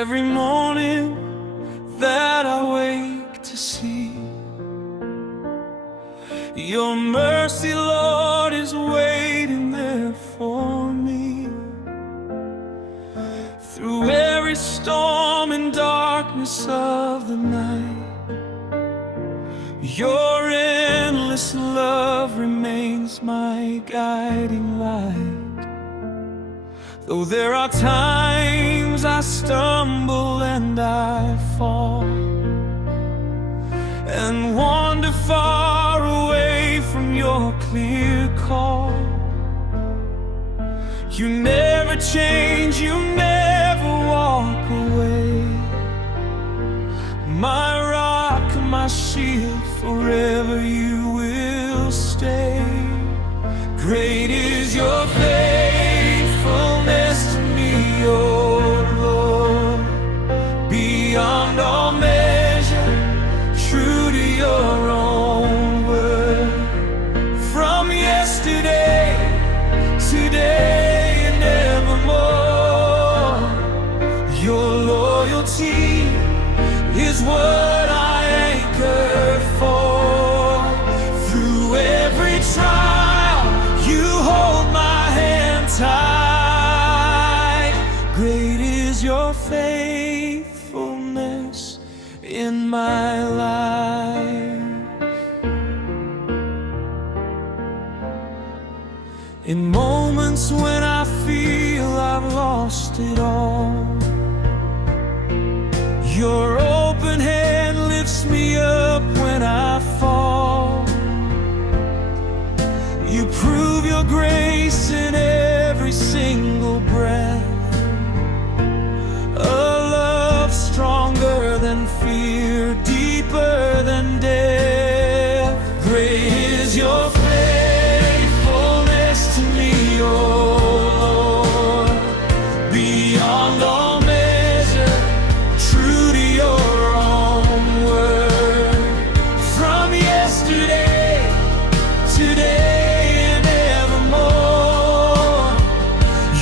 every morning that I wake to see your mercy, Lord, is waiting there for me. Through every storm and darkness of the night, your endless love remains my guiding light. Though there are times I stumble and I fall and wander far away from your clear call, you never change, you never walk away. My rock, my shield, forever you will stay. Great is your faithfulness to me, O Lord, beyond all measure, true to your own word. From yesterday, today, and evermore, your loyalty is what I anchor for. Through every trial, you hold my hand tight. Great is your faithfulness in my life. In moments when I feel I've lost it all, your open hand lifts me up when I fall. You prove your grace in every single breath, a love stronger than fear, deeper than death. Great is your faithfulness to me, O Lord, beyond all measure, true to your own word. From yesterday, today, and evermore,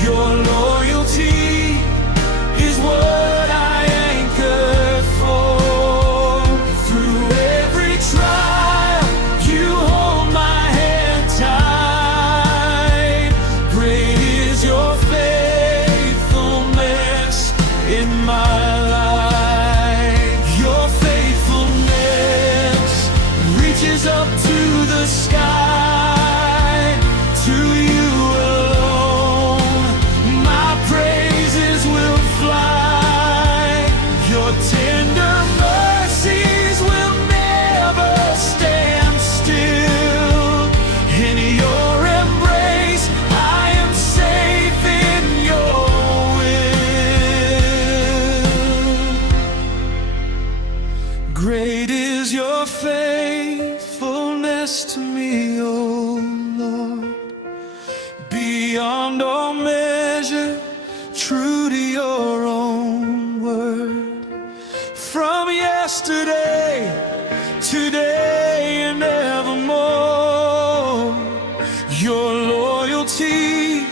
your loyalty is what I anchor for. Through every trial, you hold my hand tight. Great is your faithfulness in my life. Your faithfulness reaches up to the sky. To you alone my praises will fly. Your tender mercies will never stand still. In your embrace I am safe in your will. Great is your faithfulness to me, O Lord, beyond all measure, true to your own word. From yesterday, today, and evermore, your loyalty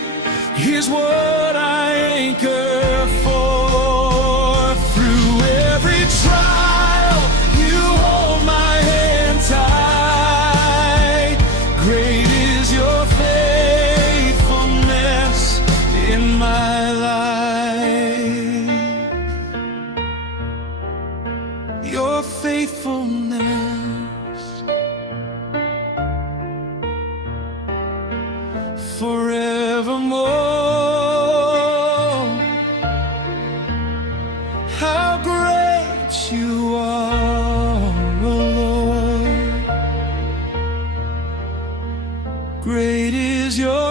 is what I anchor for. Through every trial, you hold my hand tight. Great is your faithfulness in my life. Your faithfulness forevermore. How great you are, O Lord. Great is your